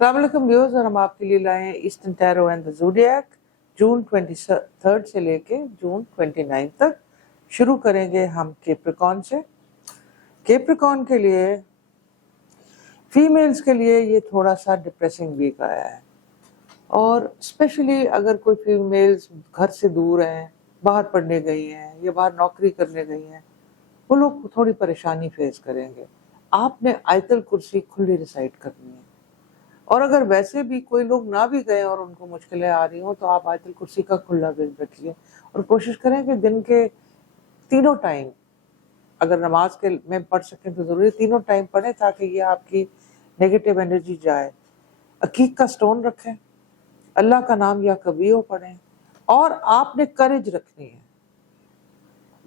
अस्सलामुअलैकुम व्यूअर्स, और हम आपके लिए लाए हैं eastern tarot and the zodiac June 23 से लेके जून 29 तक। शुरू करेंगे हम कैप्रिकॉर्न से। कैप्रिकॉर्न के लिए फीमेल्स के लिए ये थोड़ा सा डिप्रेसिंग वीक आया है, और स्पेशली अगर कोई फीमेल्स घर से दूर हैं, बाहर पढ़ने गई हैं या बाहर नौकरी करने गई हैं, वो लोग थोड़ी परेशानी फेस करेंगे। आपने आयतल कुर्सी खुली रिसाइट करनी है, और अगर वैसे भी कोई लोग ना भी गए और उनको मुश्किलें आ रही हो तो आप आयतल कुर्सी का खुला विज़ रखिए, और कोशिश करें कि दिन के तीनों टाइम, अगर नमाज के में पढ़ सकें तो ज़रूरी तीनों टाइम पढ़ें, ताकि ये आपकी नेगेटिव एनर्जी जाए। अकीक का स्टोन रखें, अल्लाह का नाम या कबीर पढ़ें, और आपने करेज रखनी है।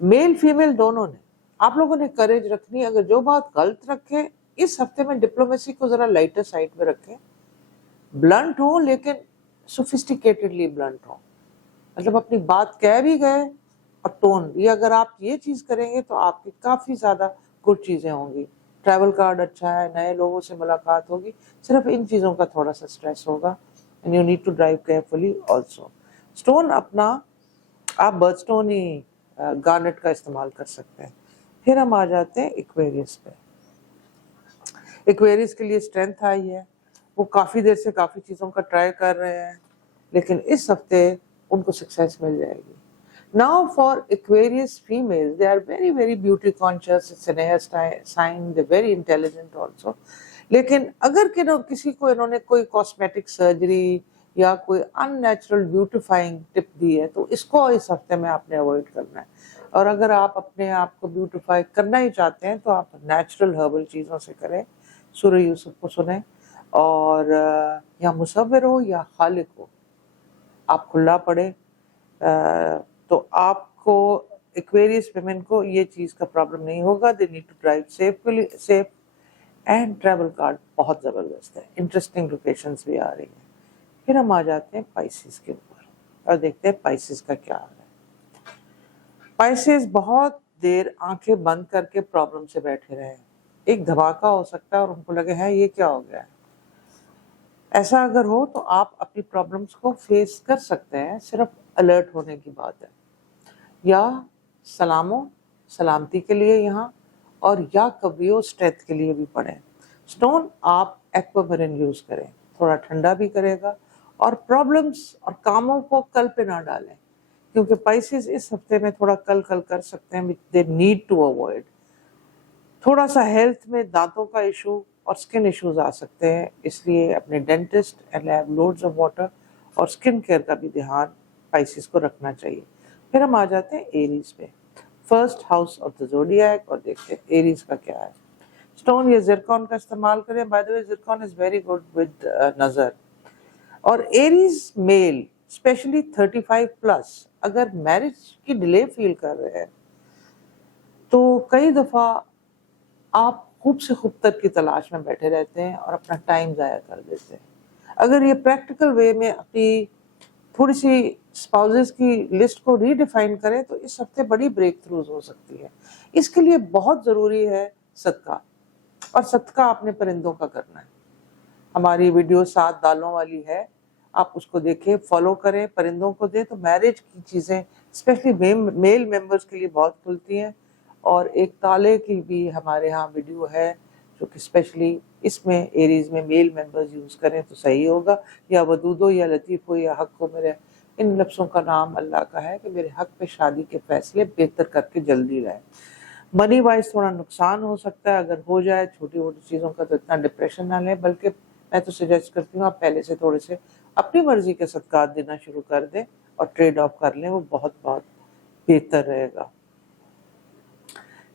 मेल फीमेल दोनों ने, आप लोगों ने करेज रखनी है। अगर जो बात गलत रखें, इस हफ्ते में डिप्लोमेसी को ज़रा लाइटर साइड में रखें। ब्लंट हो, लेकिन सोफिस्टिकेटेडली ब्लंट हो, मतलब अपनी बात कह भी गए और टोन ये, अगर आप ये चीज़ करेंगे तो आपकी काफ़ी ज़्यादा गुड चीज़ें होंगी। ट्रैवल कार्ड अच्छा है, नए लोगों से मुलाकात होगी, सिर्फ इन चीज़ों का थोड़ा सा स्ट्रेस होगा, and you need to drive carefully also. Stone अपना आप बर्थ स्टोन ही गार्नेट का इस्तेमाल कर सकते हैं। फिर हम आ जाते हैं एक्वेरियस पे। एक्वेरियस के लिए स्ट्रेंथ आई है, वो काफ़ी देर से काफ़ी चीज़ों का ट्राई कर रहे हैं, लेकिन इस हफ्ते उनको सक्सेस मिल जाएगी। Now for Aquarius females, they are very very beauty conscious, it's an air sign, they very intelligent also. लेकिन अगर किसी को इन्होंने कोई कॉस्मेटिक सर्जरी या कोई अननेचुरल ब्यूटिफाइंग टिप दी है, तो इसको इस हफ्ते में आपने अवॉइड करना है। और अगर आप अपने आप को ब्यूटिफाई करना ही चाहते हैं तो आप नेचुरल हर्बल चीज़ों से करें। सूरह यूसुफ को सुने, और या मुसव्विर हो या खालिक हो, आप खुला पढ़े, तो आपको एक्वेरियस विमेन को ये चीज़ का प्रॉब्लम नहीं होगा। They need to drive safe, and travel card बहुत ज़बरदस्त है, इंटरेस्टिंग लोकेशंस भी आ रही हैं। फिर हम आ जाते हैं पाइसिस के ऊपर और देखते हैं पाइसिस का क्या हाल है। पाइसिस बहुत देर आंखें बंद करके प्रॉब्लम से बैठे रहे, एक धमाका हो सकता है और उनको लगे है ये क्या हो गया है। ऐसा अगर हो तो आप अपनी प्रॉब्लम्स को फेस कर सकते हैं, सिर्फ अलर्ट होने की बात है। या सलामती के लिए यहाँ, और या कबियो स्ट्रेंथ के लिए भी पढ़ें। स्टोन आप एक्वामरीन यूज़ करें, थोड़ा ठंडा भी करेगा, और प्रॉब्लम्स और कामों को कल पे ना डालें, क्योंकि पाइसिस इस हफ्ते में थोड़ा कल कर सकते हैं, दे नीड टू अवॉइड। थोड़ा सा हेल्थ में दांतों का इशू और स्किन इश्यूज आ सकते हैं, इसलिए अपने dentist and have loads of water और स्किन केयर का भी ध्यान पाइसिस को रखना चाहिए। फिर हम आ जाते हैं एरीज पे, first house of the zodiac, और देखते हैं एरीज का क्या है। स्टोन या जिरकॉन का इस्तेमाल करें। By the way, Zircon is very good with नज़र। और एरीज मेल स्पेशली 35 प्लस अगर मैरिज की डिले फील कर रहे हैं, तो कई दफ़ा आप खूब से खूबतर की तलाश में बैठे रहते हैं और अपना टाइम ज़ाया कर देते हैं। अगर ये प्रैक्टिकल वे में अपनी थोड़ी सी स्पाउसेस की लिस्ट को रीडिफाइन करें, तो इस हफ्ते बड़ी ब्रेक थ्रूज हो सकती है। इसके लिए बहुत ज़रूरी है सदका, और सदका आपने परिंदों का करना है। हमारी वीडियो 7 दालों वाली है, आप उसको देखें, फॉलो करें, परिंदों को दें, तो मैरिज की चीज़ें स्पेशली मेल मेंबर्स के लिए बहुत खुलती हैं। और एक ताले की भी हमारे यहाँ वीडियो है, जो कि स्पेशली इसमें एरीज में मेल मेंबर्स यूज़ करें तो सही होगा। या वदूदो या लतीफ़ हो या हक हो, मेरे इन लफ्ज़ों का नाम अल्लाह का है कि मेरे हक पे शादी के फैसले बेहतर करके जल्दी लाएं। मनी वाइज थोड़ा नुकसान हो सकता है, अगर हो जाए छोटी मोटी चीज़ों का तो इतना डिप्रेशन ना लें, बल्कि मैं तो सजेस्ट करती हूँ आप पहले से थोड़े से अपनी मर्जी के सदकात देना शुरू कर दें और ट्रेड ऑफ कर लें, वो बहुत बहुत बेहतर रहेगा।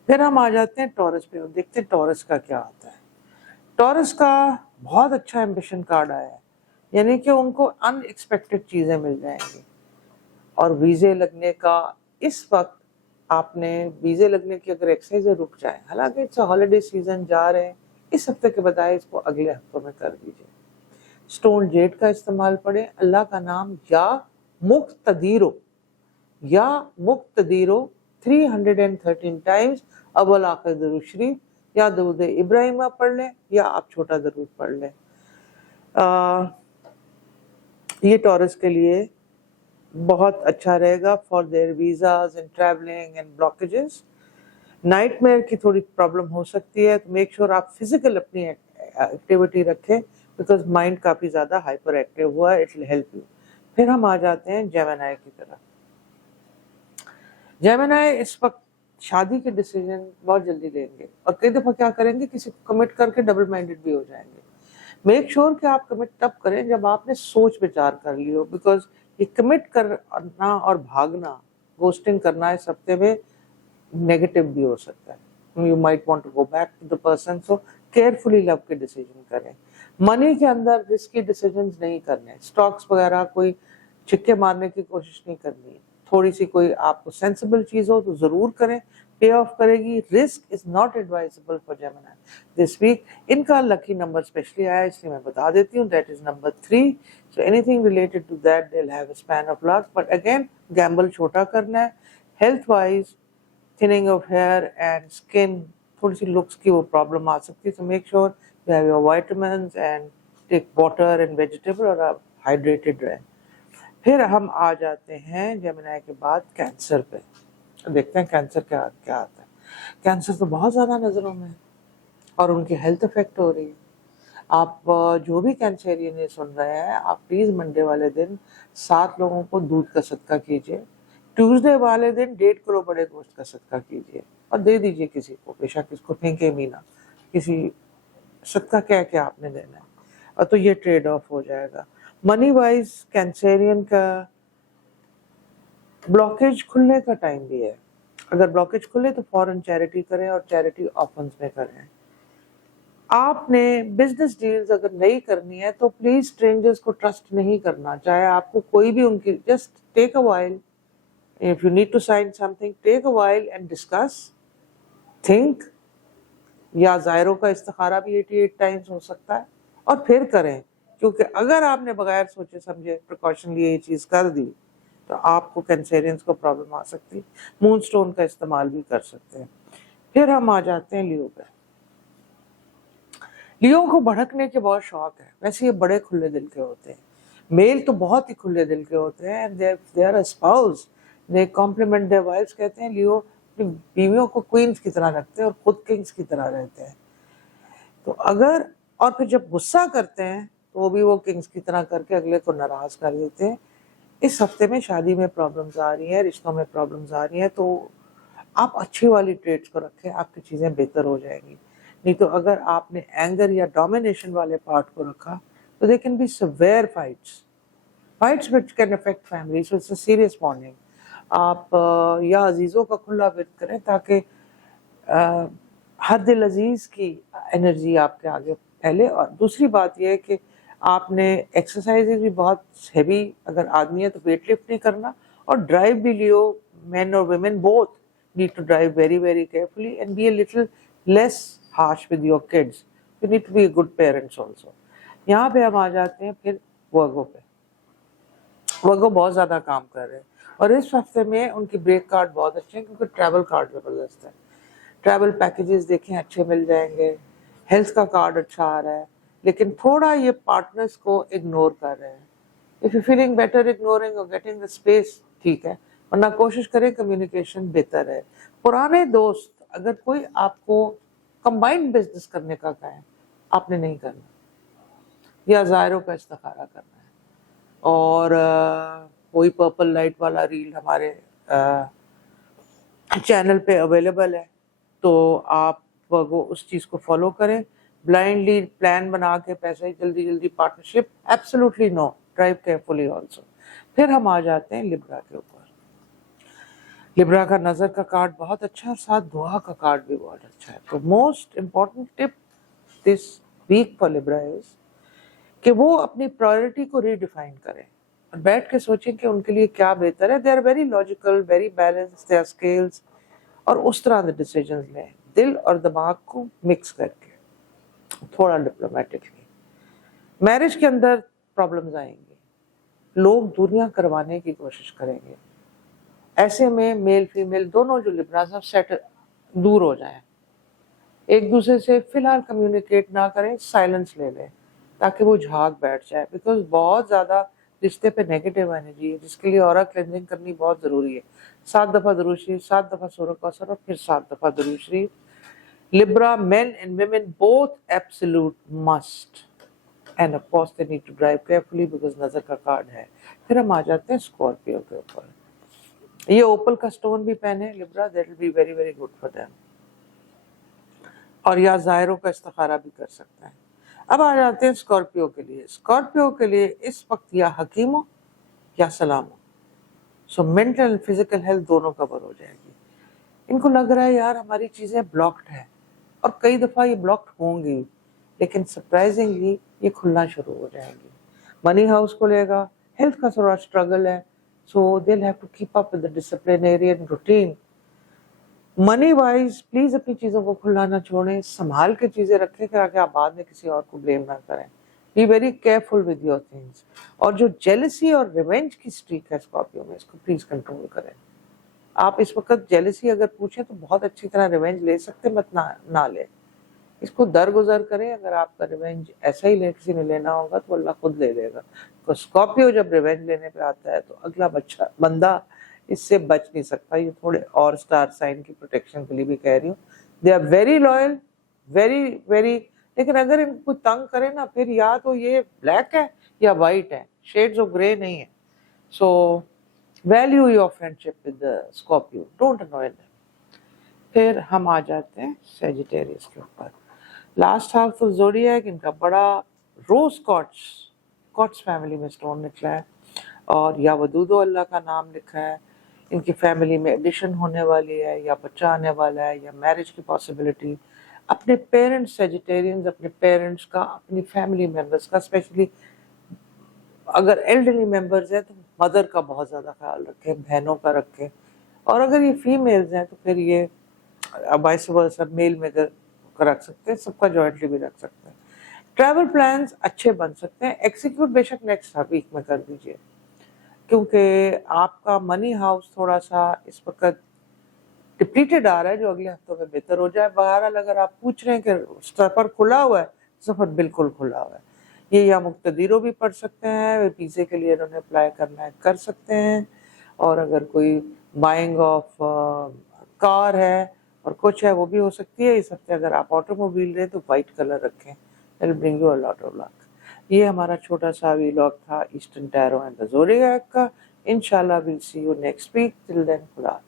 फिर हम आ जाते हैं टॉरस पे और देखते हैं टॉरस का क्या आता है। टॉरस का बहुत अच्छा एम्बिशन कार्ड आया है, यानी कि उनको अनएक्सपेक्टेड चीज़ें मिल जाएंगी। और वीज़े लगने का इस वक्त, आपने वीज़े लगने की अगर एक्सरसाइज रुक जाए, हालांकि इट्स हॉलीडे सीजन जा रहे हैं, इस हफ्ते के बजाय इसको अगले हफ्तों में कर दीजिए। स्टोन जेड का इस्तेमाल पड़े, अल्लाह का नाम या मुक्तदीरो 313 टाइम्स अव्वल आखिर दरूद शरीफ या दरूद इब्राहिमा पढ़ लें, या आप छोटा दरूद पढ़ लें। یہ ٹورس کے لیے بہت اچھا رہے گا for their visas and travelling and blockages. Nightmare کی تھوڑی پرابلم ہو سکتی ہے، تو میک شیور آپ فزیکل اپنی ایکٹیویٹی رکھیں بیکاز مائنڈ کافی زیادہ ہائپر ایکٹیو ہوا ہے، اٹ ول ہیلپ یو. پھر ہم آ جاتے ہیں جیمنائی کی طرف. جیمنائی اس وقت شادی کے ڈیسیجن بہت جلدی لیں گے، اور کئی دفعہ کیا کریں گے، کسی کو کمٹ کر کے ڈبل مائنڈیڈ بھی ہو جائیں گے. میک شیور کہ آپ کمٹ تب کریں جب آپ نے سوچ وچار کر لی ہو، بیکاز یہ کمٹ کرنا اور بھاگنا، گوسٹنگ کرنا اس ہفتے میں نیگیٹو بھی ہو سکتا ہے. You might want to go back to the person, so carefully لو کے ڈیسیجن کریں. منی کے اندر رسکی ڈیسیجنز نہیں کرنے، اسٹاکس وغیرہ کوئی چھکے مارنے کی کوشش نہیں کرنی ہے. تھوڑی سی کوئی آپ کو سینسیبل چیز ہو تو ضرور کریں، پے آف کرے گی. Risk is not advisable for Gemini this week. ان کا لکی نمبر اسپیشلی آیا اس لیے میں بتا دیتی ہوں، that is number 3. So anything related to that they will have a spin of luck, but again gamble چھوٹا کرنا ہے. Health wise thinning of hair and skin، تھوڑی سی لکس کی وہ پرابلم آ سکتی ہے. so make sure you have your vitamins and take water and vegetable اور آپ hydrated رہیں. پھر ہم آ جاتے ہیں جیمنائی کے بعد کینسر پہ. دیکھتے ہیں کینسر کیا آتا ہے. کینسر تو بہت زیادہ نظروں میں ہے اور ان کی ہیلتھ افیکٹ ہو رہی ہے. آپ جو بھی کینسیرین یہ سن رہے ہیں، آپ پلیز منڈے والے دن 7 لوگوں کو دودھ کا صدقہ کیجیے. ٹیوزڈے والے دن 1.5 کلو بڑے گوشت کا صدقہ کیجیے اور دے دیجیے کسی کو، بے شک اس کو پھینکے بھی نہ. کسی صدقہ کیا کیا آپ نے دینا ہے، اور تو یہ ٹریڈ آف ہو جائے گا. منی وائز کینسیرین کا بلاکیج کھلنے کا ٹائم بھی ہے. اگر بلاکیج کھلے تو فوراً چیریٹی کریں اور چیریٹی آفنس میں کریں. آپ نے بزنس ڈیلز اگر نہیں کرنی ہے تو پلیز اسٹرینجرز کو ٹرسٹ نہیں کرنا، چاہے آپ کو کوئی بھی ان کی. Just take a while. If you need to sign something, take a while and discuss, think. یا زائروں کا استخارہ بھی 88 ٹائمز ہو سکتا ہے اور پھر کریں، کیونکہ اگر آپ نے بغیر سوچے سمجھے پریکاشن لیے یہ چیز کر دی تو آپ کو کینسیرینس کو پرابلم آ سکتی. مون سٹون کا استعمال بھی کر سکتے ہیں. پھر ہم آ جاتے ہیں لیو پہ. لیو کو بھڑکنے کے بہت شوق ہے. ویسے یہ بڑے کھلے دل کے ہوتے ہیں، میل تو بہت ہی کھلے دل کے ہوتے ہیں. they are a spouse, they compliment their wives. کہتے ہیں لیو اپنی بیویوں کو کوئنز کی طرح رکھتے ہیں اور خود کنگز کی طرح رہتے ہیں. تو اگر اور پھر جب غصہ کرتے ہیں تو وہ بھی وہ کنگز کی طرح کر کے اگلے کو ناراض کر دیتے ہیں. اس ہفتے میں شادی میں پرابلمز آ رہی ہیں، رشتوں میں پرابلمز آ رہی ہیں، تو آپ اچھی والی ٹریٹس کو رکھیں، آپ کی چیزیں بہتر ہو جائیں گی. نہیں تو اگر آپ نے اینگر یا ڈومینیشن والے پارٹ کو رکھا تو they can be severe fights which can affect family. So it's a serious warning. آپ یا عزیزوں کا کھلا ورد کریں تاکہ ہر دل عزیز کی انرجی آپ کے آگے پھیلے. اور دوسری بات یہ ہے کہ آپ نے ایکسرسائز بھی بہت ہیوی اگر آدمی ہے تو ویٹ لفٹ نہیں کرنا، اور ڈرائیو بھی لیو. مین اور women both need to drive very very carefully and be a little less harsh with your kids. You need to be a good parents also. یہاں پہ ہم آ جاتے ہیں پھر ورگو پہ. ورگو بہت زیادہ کام کر رہے ہیں اور اس ہفتے میں ان کی بریک کارڈ بہت اچھے ہیں کیونکہ ٹریول کارڈ زبردست ہے. ٹریول پیکیجز دیکھیں اچھے مل جائیں گے. ہیلتھ کا کارڈ اچھا آ رہا ہے، لیکن تھوڑا یہ پارٹنرز کو اگنور کر رہے ہیں. If you're feeling better ignoring or getting the space ٹھیک ہے، ورنہ کوشش کریں کمیونیکیشن بہتر ہے. پرانے دوست اگر کوئی آپ کو کمبائنڈ بزنس کرنے کا کہیں، آپ نے نہیں کرنا، یا ظاہروں کا استخارہ کرنا ہے. اور وہی پرپل لائٹ والا ریل ہمارے چینل پہ اویلیبل ہے، تو آپ وہ اس چیز کو فالو کریں. بلائنڈلی پلان بنا کے پیسے جلدی جلدی partnership absolutely no. Drive carefully also. پھر ہم آ جاتے ہیں لبرا کے اوپر. لبرا کا نظر کا کارڈ بہت اچھا ہے، ساتھ دعا کا کارڈ بھی بہت اچھا ہے. تو most important tip this week for Libra is کہ وہ اپنی پرائورٹی کو ریڈیفائن کریں اور بیٹھ کے سوچیں کہ ان کے لیے کیا بہتر ہے. They are very logical, very balance, they are scales, اور اس طرح کے ڈیسیجنز لیں دل اور دماغ کو مکس کر کے، تھوڑا ڈپلومیٹکلی. میرج کے اندر پرابلمز آئیں گی، لوگ دنیا کروانے کی کوشش کریں گے. ایسے میں میل فیمیل دونوں جو لبراز ہیں سیٹ دور ہو جائیں، ایک دوسرے سے فی الحال کمیونیکیٹ نہ کریں، سائلنس لے لیں. ताकि वो झाग बैठ जाए, बिकॉज बहुत ज़्यादा रिश्ते पे नेगेटिव एनर्जी है, जिसके लिए ऑरा क्लेंजिंग करनी बहुत ज़रूरी है। 7 दफ़ा दुरूद शरीफ, 7 दफ़ा सूरह कौसर और फिर 7 दफ़ा दुरूद शरीफ। Libra, men and women both absolute must, and of course they need to drive carefully because नजर का कार्ड है। फिर हम आ जाते हैं स्कॉर्पियो के ऊपर। ये ओपल का स्टोन भी पहने Libra, that will be very very good for them, और या ज़ाहिरों का इस्तिखारा भी कर सकते हैं। अब आ जाते हैं स्कॉर्पियो के लिए। स्कॉर्पियो के लिए इस वक्त या हकीम हो या सलाम हो, so mental and physical health दोनों कवर हो जाएगी। इनको लग रहा है यार हमारी चीज़ें ब्लॉक्ड है, और कई दफ़ा ये ब्लॉक्ड होंगी, लेकिन सरप्राइजिंगली ये खुलना शुरू हो जाएंगी। मनी हाउस को लेगा, हेल्थ का थोड़ा स्ट्रगल है, so they will have to keep up with the disciplinarian routine. Money wise please अपनी चीज़ों को खुला ना छोड़ें, संभाल के चीज़ें रखें ताकि आप बाद में किसी और को ब्लेम ना करें। Be very careful with your things. और जो जेलसी और रिवेंज की स्ट्रीक है स्कॉर्पियो में, इसको प्लीज कंट्रोल करें। आप इस वक्त जेलसी अगर पूछें तो बहुत अच्छी तरह रिवेंज ले सकते, मत ना ले, इसको दरगुजर करें। अगर आपका रिवेंज ऐसा ही ले किसी ने लेना होगा तो अल्लाह खुद ले लेगा। तो स्कॉर्पियो जब रिवेंज लेने पे आता है तो अगला बंदा इससे बच नहीं सकता। ये थोड़े और स्टार साइन की प्रोटेक्शन के लिए भी कह रही हूँ। They are very loyal, very very, लेकिन अगर इनको तंग करे ना, फिर या तो ये ब्लैक है या वाइट है, शेड्स ऑफ ग्रे नहीं है। So value your friendship with Scorpio, don't अनॉय them. फिर हम आ जाते हैं सेजिटेरियस के ऊपर। लास्ट हाफ ऑफ ज़ोडिएक, इनका बड़ा रोज कॉट्स फैमिली में स्टोन निकला है, और या वदूदो अल्लाह का नाम लिखा है। इनकी फैमिली में एडिशन होने वाली है, या बच्चा आने वाला है, या मैरिज की पॉसिबिलिटी। अपने पेरेंट्स, सेजिटेरियंस अपने पेरेंट्स का, अपनी फैमिली मेंबर्स का, स्पेशली अगर एल्डरली मेंबर्स हैं तो मदर का बहुत ज़्यादा ख्याल रखें, बहनों का रखें। और अगर ये फीमेल्स हैं तो फिर ये वाइस वर्सा मेल में रख सकते हैं, सबका जॉइंटली भी रख सकते हैं। ट्रैवल प्लान्स अच्छे बन सकते हैं, एग्जीक्यूट बेशक नेक्स्ट वीक में कर दीजिए, क्योंकि आपका मनी हाउस थोड़ा सा इस वक्त डिप्लीटेड आ रहा है, जो अगले हफ्तों में बेहतर हो जाए। बहरहाल अगर आप पूछ रहे हैं कि सफ़र खुला हुआ है, सफ़र बिल्कुल खुला हुआ है। ये या मुक्तदीरों भी पढ़ सकते हैं, वीज़े के लिए इन्होंने अप्लाई करना है कर सकते हैं, और अगर कोई बाइंग ऑफ कार है और कुछ है वो भी हो सकती है। इस हफ्ते अगर आप ऑटोमोबाइल लें तो वाइट कलर रखें, it will bring you a lot of luck. ये हमारा छोटा सा व्लॉग था eastern tarot and the zodiac का। इंशाल्लाह will see you next week. Till then खुदा।